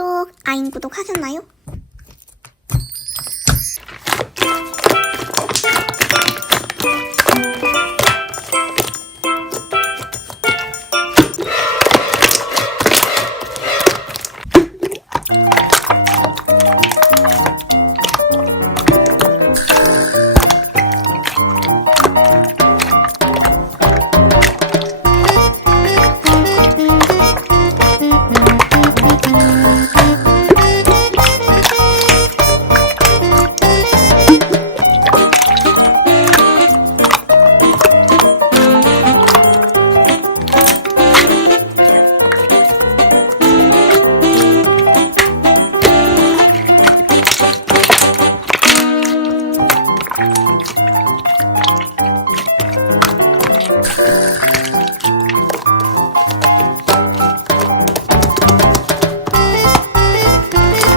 구독, 아인 구독 하셨나요? 아